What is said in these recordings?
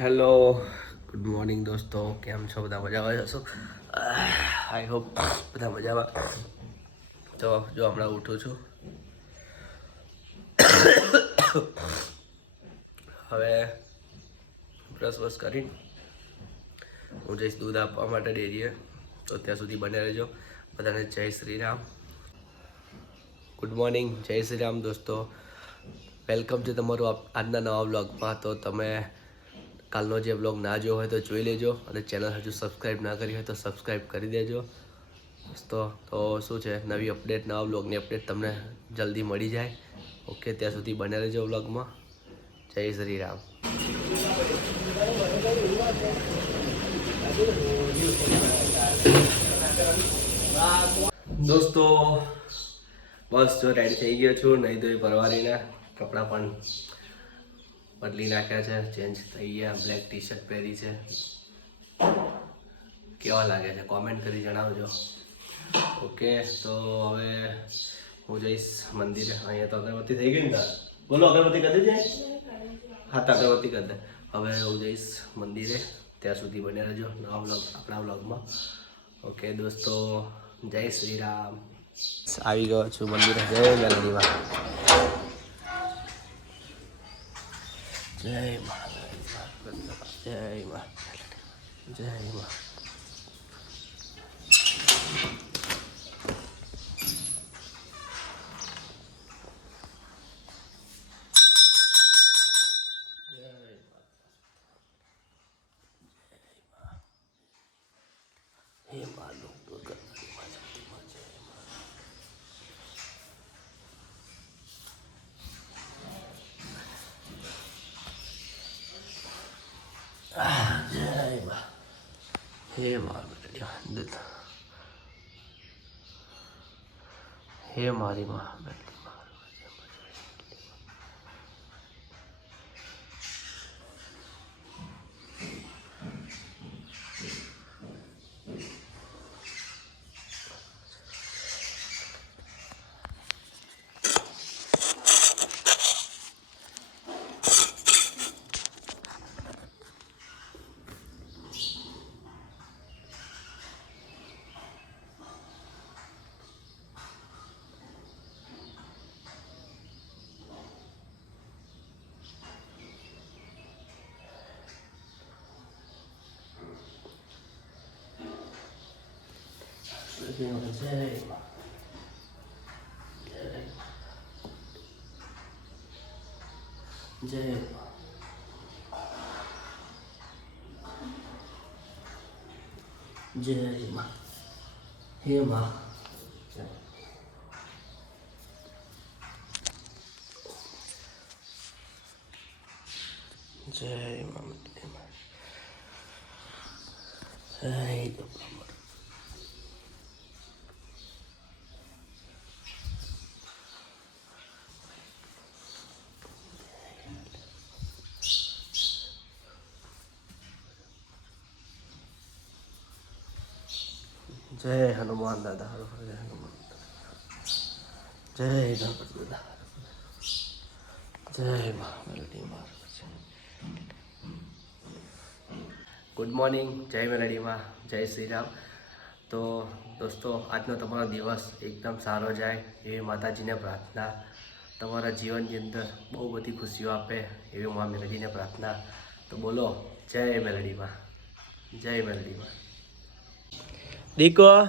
Hello good morning દોસ્તો. કેમ છો? બધા મજામાં જશો આઈ હોપ બધા મજામાં. તો જો હમણાં ઉઠું છું. હવે બ્રશ વસ કરીને હું જઈશ દૂધ આપવા માટે ડેરીએ. તો ત્યાં સુધી બને રહેજો. બધાને જય શ્રી રામ. ગુડ મોર્નિંગ જય શ્રી રામ, દોસ્તો. વેલકમ છે તમારું આજના નવા બ્લોગમાં તો તમે કાલનો જે બ્લોગ ના જોયો હોય તો જોઈ લેજો અને ચેનલ હજુ સબસ્ક્રાઈબ ના કરી હોય તો સબસ્ક્રાઈબ કરી દેજો. દોસ્તો તો શું છે? નવી અપડેટ નવા બ્લોગની અપડેટ તમને જલ્દી મળી જાય. ઓકે ત્યાં સુધી બને રહેજો બ્લોગમાં જય શ્રી રામ. દોસ્તો, બસ જો રેડી થઈ ગયો છું. નહીં તો એ પરવારીને કપડાં પણ બદલી નાખ્યા છે ચેન્જ થઈ ગયા બ્લેક ટી શર્ટ પહેરી છે. કેવા લાગે છે? કોમેન્ટ કરી જણાવજો. ઓકે તો હવે હું જઈશ મંદિરે. અહીંયા તો અગરબત્તી થઈ ગઈ ને બોલો, અગરબત્તી કરી જાય? હા તો અગરબત્તી કરી દે. હવે હું જઈશ મંદિરે. ત્યાં સુધી બને રહેજો નવા વ્લોગ આપણા વ્લોગમાં ઓકે દોસ્તો, જય શ્રી રામ. આવી ગયો છું મંદિરે. જય મેલડીમાં જય મહારાજ જય મા જય મા હે માલુમ દુર્ગા મા શક્તિ મા જય મા જય મા હે મારું હે મારી મા મારું જય મા જય મા જય મા જય મા હે મા જય જય મા જય ગોપાલ જય હનુમાન દાદા હર હર જય હનુમાન જય ગણપતિ દાદા જય મા મેલડી માર ગુડ મોર્નિંગ જય મેલડીમાં જય શ્રી રામ તો દોસ્તો આજનો તમારો દિવસ એકદમ સારો જાય એવી માતાજીને પ્રાર્થના તમારા જીવનની અંદર બહુ બધી ખુશીઓ આપે એવી મા મેલડીને પ્રાર્થના તો બોલો જય મેલડીમાં જય મેલડીમાં દીકો.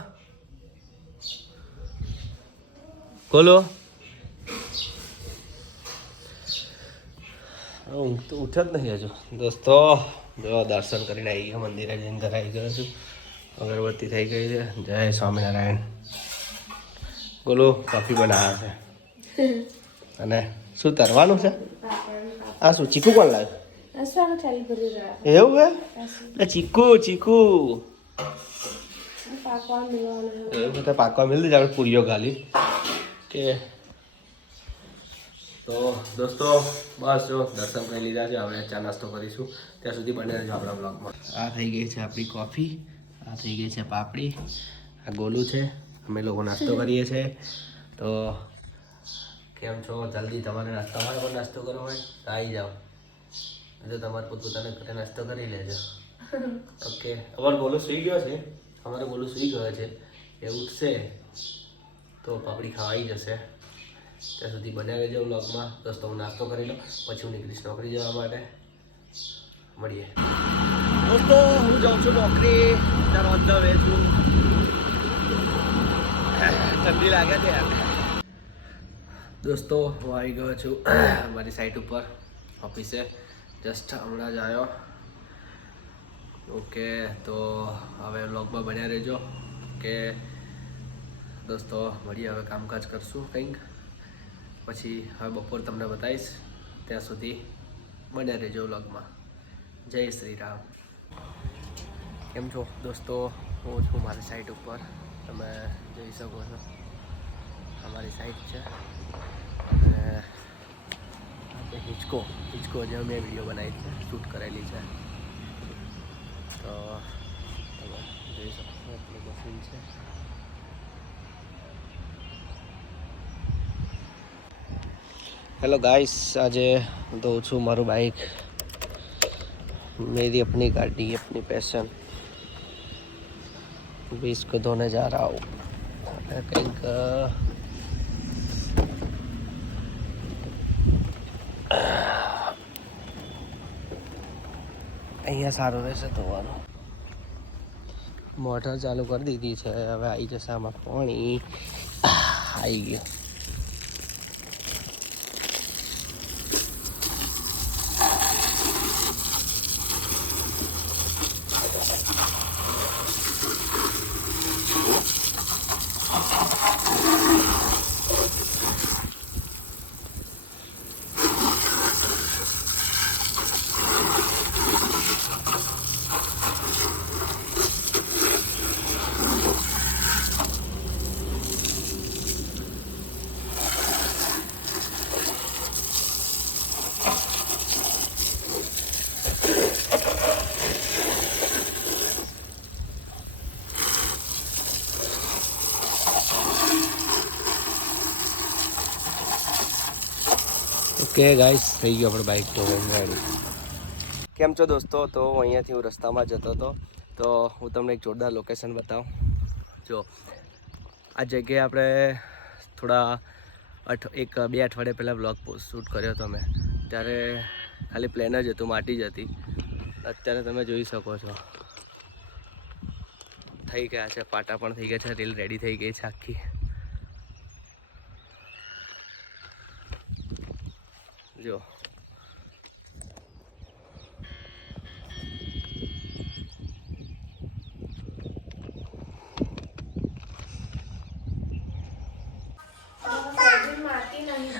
બોલો ઊંઘ તો ઉઠ જ નહીં હજુ. દોસ્તો જો દર્શન કરીને આવી ગયા મંદિરે જઈને ઘરે આવી ગયો છું. અગરબત્તી થઈ ગઈ છે. જય સ્વામિનારાયણ. બોલો કોફી બનાવે છે. અને શું તરવાનું છે? આ શું ચીકુ કોણ રહ્યા એવું હે? એટલે ચીકુ ચીકુ. બધા પાકવા મિલ આપણે પૂરીઓ ગાલી કે તો દોસ્તો બસ જો દર્શન કરી લીધા છે. હવે ચા નાસ્તો કરીશું. ત્યાં સુધી બને રહેજો આપણા બ્લોગમાં આ થઈ ગઈ છે આપણી કોફી આ થઈ ગઈ છે પાપડી. આ ગોલું છે. અમે લોકો નાસ્તો કરીએ છીએ તો કેમ છો? જલ્દી તમારે નાસ્તો અમારે પણ નાસ્તો કરવો હોય તો આવી જાઓ. જો તમારે પોતપોતાને નાસ્તો કરી લેજો. ઓકે અમારો ગોલો સુઈ ગયો છે. અમારો બોલું સુઈ ગયો છે. એ ઉઠશે તો પાપડી ખાવાઈ જશે. ત્યાં સુધી બન્યા રહેજો વ્લોગમાં. દોસ્તો, હું નાસ્તો કરી લઉં. પછી હું નીકળીશ નોકરી જવા માટે. મળીએ. દોસ્તો, હું જાઉં છું નોકરી. ત્યારે ઓન ધ વે છું ઠંડી લાગે છે દોસ્તો, હું આવી ગયો છું મારી સાઈટ ઉપર ઓફિસે જસ્ટ હમણાં જ આવ્યો. ઓકે, તો હવે વ્લોગમાં બન્યા રહેજો. કે દોસ્તો, મળીએ હવે કામકાજ કરશું, કંઈક. પછી હવે બપોર તમને બતાવીશ. ત્યાં સુધી બન્યા રહેજો વ્લોગમાં જય શ્રી રામ. કેમ છો, દોસ્તો? હું છું મારી સાઈટ ઉપર. તમે જોઈ શકો છો. અમારી સાઈટ છે. અને હિંચકો. હિંચકો જે મેં વીડિયો બનાવી છે શૂટ કરેલી છે. हेलो गाइस आज दो छू मारो बाइक मेरी अपनी गाड़ी, अपनी पैसन बीस को धोने जा रहा हूँ। અહીંયા સારું રહેશે ધોવાનું. મોટર ચાલુ કરી દીધી છે, હવે આવી જશે આમાં પાણી. આવી ગયું. ઓકે ગાઈસ થઈ ગયો આપણે બાઇક તો ગાડી કેમ છો દોસ્તો? તો અહીંયાથી હું રસ્તામાં જતો હતો. તો હું તમને એક જોરદાર લોકેશન બતાવું. જો, આ જગ્યાએ આપણે થોડા અઠ, એક, બે અઠવાડિયા પહેલાં બ્લોગ શૂટ કર્યો હતો મેં. ત્યારે ખાલી પ્લેન જ હતું, માટી જ હતી. અત્યારે તમે જોઈ શકો છો. થઈ ગયા છે, પાટા પણ થઈ ગયા છે રીલ રેડી થઈ ગઈ છે આખી. જો.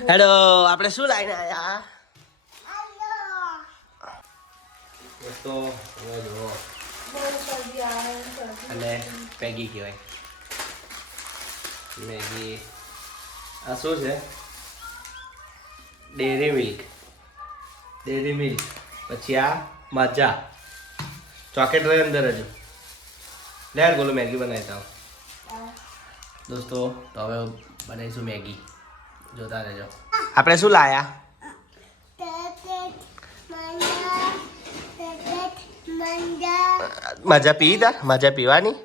હેલો આપણે શું લાઈને આયા? સબ્જી અને પેગી કહેવાય. મેગી. આ શું છે? ડેરી મિલ્ક ડેરી મિલ્ક પછી આ મજા. ચોકેટ રહે અંદર હજુ લે યાર ગોલો મેગી બનાવી દોસ્તો તો હવે બનાવીશું મેગી. જોતા રહેજો. આપણે શું લાયા? મજા પી તાર મજા પીવાની?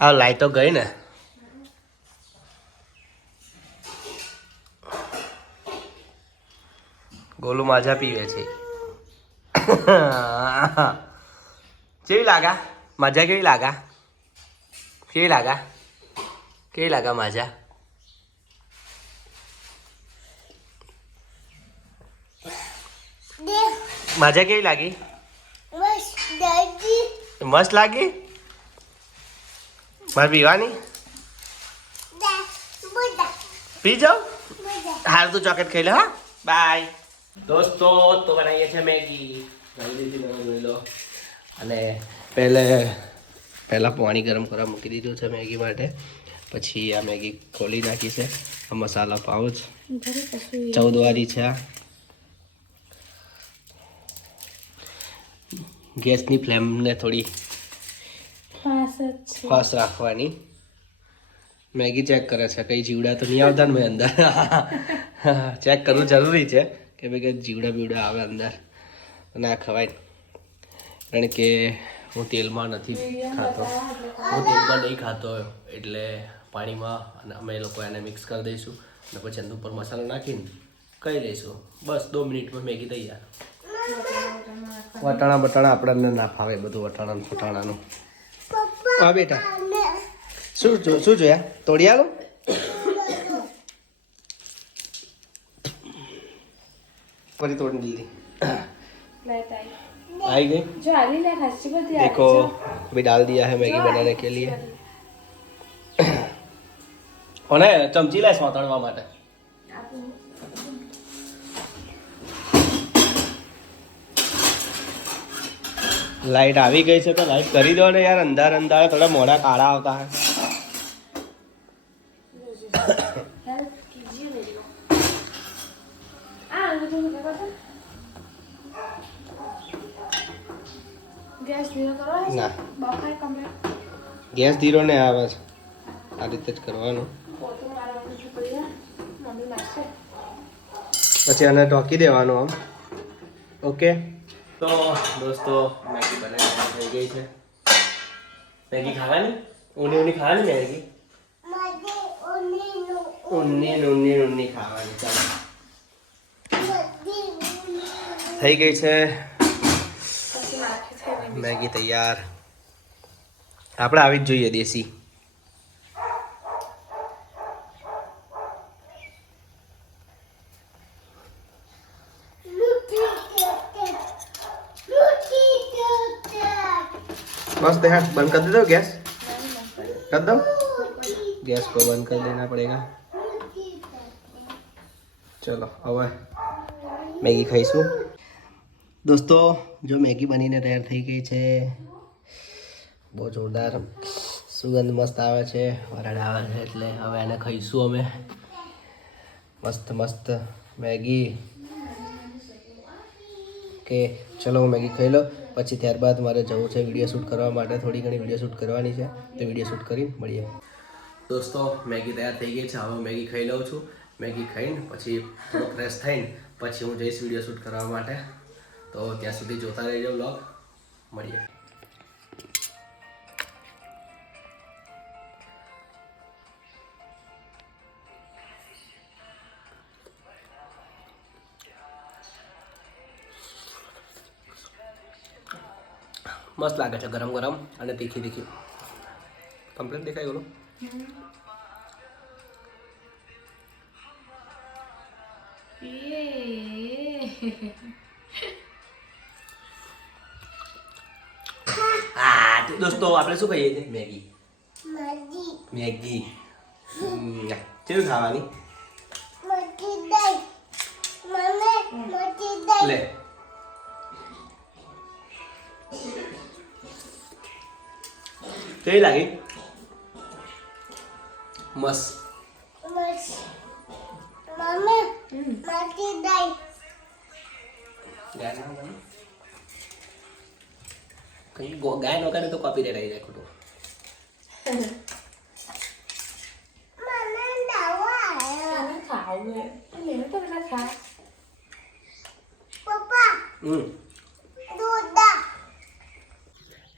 હા લાઈ તો ગઈ ને. ગોલું માજા પીવે છે. કેવી લાગા? મજા કેવી લાગા? કેવી લાગા? કેવી લાગા મજા? મજા કેવી લાગી. મસ્ત લાગી? મારે પીવાની પી જાઓ હાલ તું ચોકેટ ખાઈ લે, હા. બાય દોસ્તો, તો બનાવીએ છે મેગી. જલ્દીથી તમે જોઈ લો. અને પહેલે, પહેલાં પાણી ગરમ કરવા મૂકી દીધું છે મેગી માટે. પછી આ મેગી ખોલી નાખી છે. આ મસાલા પાઉચ. ચૌદ વાળી છે આ. ગેસની ફ્લેમને થોડી ફાસ રાખવાની. મેગી ચેક કરે છે કઈ જીવડા તો નહીં આવતા ને મેં અંદર. ચેક કરવું જરૂરી છે કે ભાઈ કઈ જીવડા બીવડા આવે અંદર. ના ખવાય. કારણ કે હું તેલમાં નથી ખાતો. હું તેલમાં નહીં ખાતો એટલે પાણીમાં અને અમે લોકો એને મિક્સ કરી દઈશું. અને પછી એના ઉપર મસાલો નાખીને કહી દઈશું. બસ દો મિનિટમાં મેગી તૈયાર. વટાણા બટાણા આપણને ના ફાવે બધું વટાણા ફટાણાનું. હા બેટા શું જો- શું જોયા તોડી આલો ફરી તોડી દીધી लेता है आई गई जो आली ले खासी बदी देखो अभी डाल दिया है मैगी बनाने के लिए અને ચમચી લાય સોતળવા માટે લાઈટ આવી ગઈ છે તો લાઈટ કરી દો ને યાર, અંધાર અંધાર, થોડા મોડા કાળા આવતા ગેસ ધીરો ને આવે છે. આ રીતે જ કરવાનું. પછી આને ઢોકી દેવાનું આમ. ઓકે? તો દોસ્તો, મેગી બનાવી થઈ ગઈ છે. મેગી ખાવાની? ઊની ઊની ખાવાની મેગી? ઊની ઊની ઊની ખાવાની, ચાલો. થઈ ગઈ છે. મેગી તૈયાર. આપણે આવી જ જોઈએ દેશી. बस तो यार बंद कर दे दो गैस कर दो गैस को बंद कर देना पड़ेगा ચલો હવે મેગી ખાઈશું દોસ્તો જો મેગી બનીને તૈયાર થઈ ગઈ છે બહુ જોરદાર સુગંધ મસ્ત આવે છે વરાળ આવે છે એટલે હવે એને ખાઈશું અમે મસ્ત મસ્ત મેગી કે ચલો હું મેગી ખાઈ લો પછી ત્યારબાદ મારે જવું છે વીડિયો શૂટ કરવા માટે. થોડી ઘણી વીડિયો શૂટ કરવાની છે, તો વીડિયો શૂટ કરી મળીએ. દોસ્તો, મેગી તૈયાર થઈ ગઈ છે. હવે મેગી ખાઈ લઉં છું. મેગી ખાઈને પછી થોડો ફ્રેશ થઈને પછી હું જઈશ વીડિયો શૂટ કરવા માટે. તો ત્યાં સુધી જોતા રહેજો બ્લોગ મળીએ. મસ્ત લાગે છે ગરમ ગરમ અને તીખી તીખી. કમ્પ્લીટ દેખાય ગયું દોસ્તો આપણે શું કહીએ છીએ મેગી. મેગી. હમ, ખાવાની? લે. કેવી લાગી મસ્ત કઈ ગાય નો કરે તો કોપી રેટ આવી જાય ખોટું ખાવું પપ્પા હમ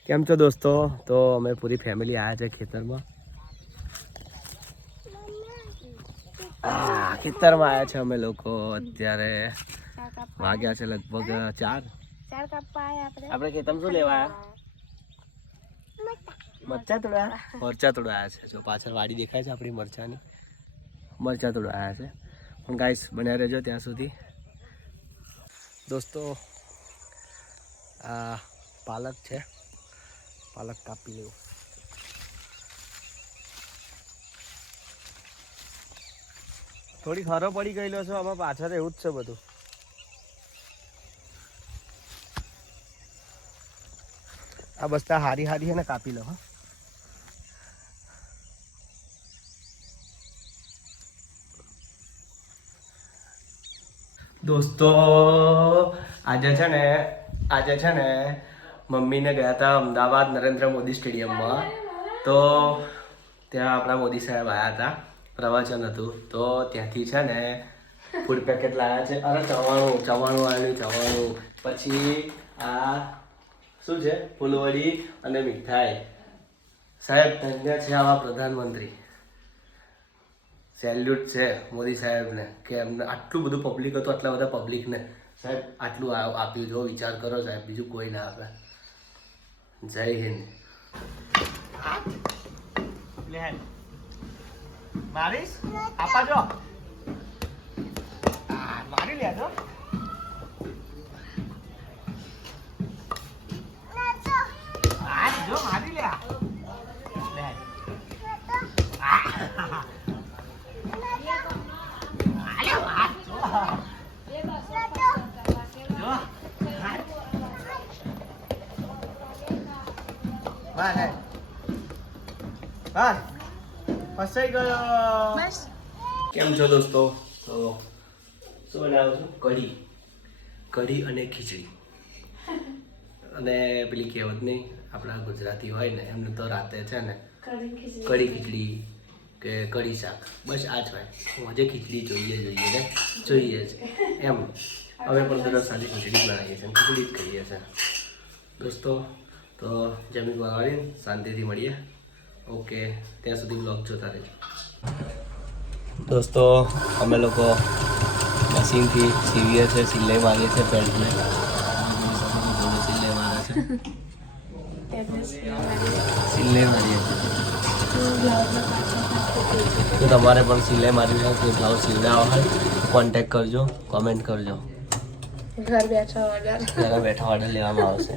કેમ છો દોસ્તો? તો અમે પૂરી ફેમિલી આવ્યા છે ખેતરમાં. ખેતરમાં આવ્યા છે અમે લોકો અત્યારે. વાગ્યા છે લગભગ ચાર. આપણે ખેતર શું લેવા મરચા તોડા મરચા આવ્યા છે. જો પાછળ વાડી દેખાય છે આપણી મરચાની. મરચા આવ્યા છે. પણ ગાઈસ બન્યા રહેજો ત્યાં સુધી. દોસ્તો, આ પાલક છે. પાલક કાપી લેવું થોડી ખરો પડી ગયેલો છો, આમાં પાછળ એવું જ છે બધું. આ બસ્તા હારી હારી એને કાપી લો, હા. દોસ્તો, આજે છે ને, આજે છે ને મમ્મીને ગયા હતા અમદાવાદ નરેન્દ્ર મોદી સ્ટેડિયમમાં. તો ત્યાં આપણા મોદી સાહેબ આવ્યા હતા. પ્રવચન હતું. તો ત્યાંથી છે ને ફૂડ પેકેટ લાવ્યા છે. અરે ચવાણું ચવાણું આવ્યું, ચવાણું. પછી આ શું છે? ફૂલવડી અને મીઠાઈ. સાહેબ, ધન્ય છે આવા પ્રધાનમંત્રી. સેલ્યુટ છે મોદી સાહેબને કે એમને આટલું બધું પબ્લિક હતું, આટલા બધા પબ્લિકને સાહેબ, આટલું આપ્યું જો, વિચાર કરો સાહેબ, બીજું કોઈ ના આપે. જય હિન્દ. મારીશ? આપા જો. મારી લે મારી બસ હે. બસ ફસાઈ ગયો કેમ છો દોસ્તો? તો શું બનાવું છું? કઢી. કઢી અને ખીચડી. અને પેલી કહેવત નહીં આપણા ગુજરાતી હોય ને એમને તો રાતે છે ને કઢી ખીચડી. કે કઢી શાક. બસ આ જ હોય. આજે ખીચડી જોઈએ જોઈએ ને જોઈએ જ. એમ. અમે પણ દરરોજ સાંજે ખીચડી બનાવીએ છીએ. ખીચડી જ ખાઈએ છીએ. દોસ્તો તો જમી બનાવીને શાંતિથી મળીએ. ઓકે ત્યાં સુધી બ્લોગ જોતા રહેજો. દોસ્તો અમે લોકો મશીનથી સીવીએ છે સિલાઈ મારીએ છીએ પેન્ટને સિલાઈ મારે છે. સિલાઈ મારીએ છીએ તો તમારે પણ સિલાઈ મારી હોય કે બ્લાઉઝ સિવડાવવા હોય કોન્ટેક્ટ કરજો કોમેન્ટ કરજો. ઘર બેઠા ઘરે બેઠા ઓર્ડર લેવામાં આવશે.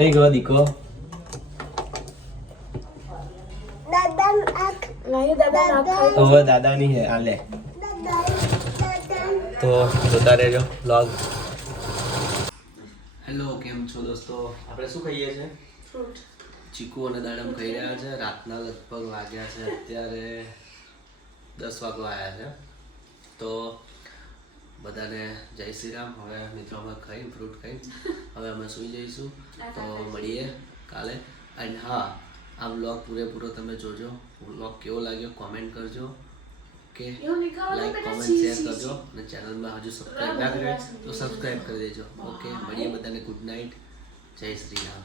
કઈ ગયો દીકો હવે દાદાની હે આ લે તો જોતા રહેજો બ્લોગ હેલો કેમ છો દોસ્તો? આપણે શું ખાઈએ છીએ ફ્રૂટ. ચીકુ અને દાડમ ખાઈ રહ્યા છે. રાતના લગભગ વાગ્યા છે. અત્યારે દસ વાગવા આવ્યા છે. તો બધાને જય શ્રી રામ. હવે મિત્રો અમે ખાઈ ફ્રૂટ ખાઈ. હવે અમે સૂઈ જઈશું. તો મળીએ કાલે. એન્ડ હા આ બ્લોગ પૂરેપૂરો તમે જોજો. બ્લોગ કેવો લાગ્યો કોમેન્ટ કરજો. કે લાઈક કોમેન્ટ શેર કરજો. અને ચેનલમાં હજુ સબસ્ક્રાઈબ ના કર્યો તો સબસ્ક્રાઈબ કરી દેજો. ઓકે? મળીએ બધાને. ગુડ નાઇટ જય શ્રી રામ.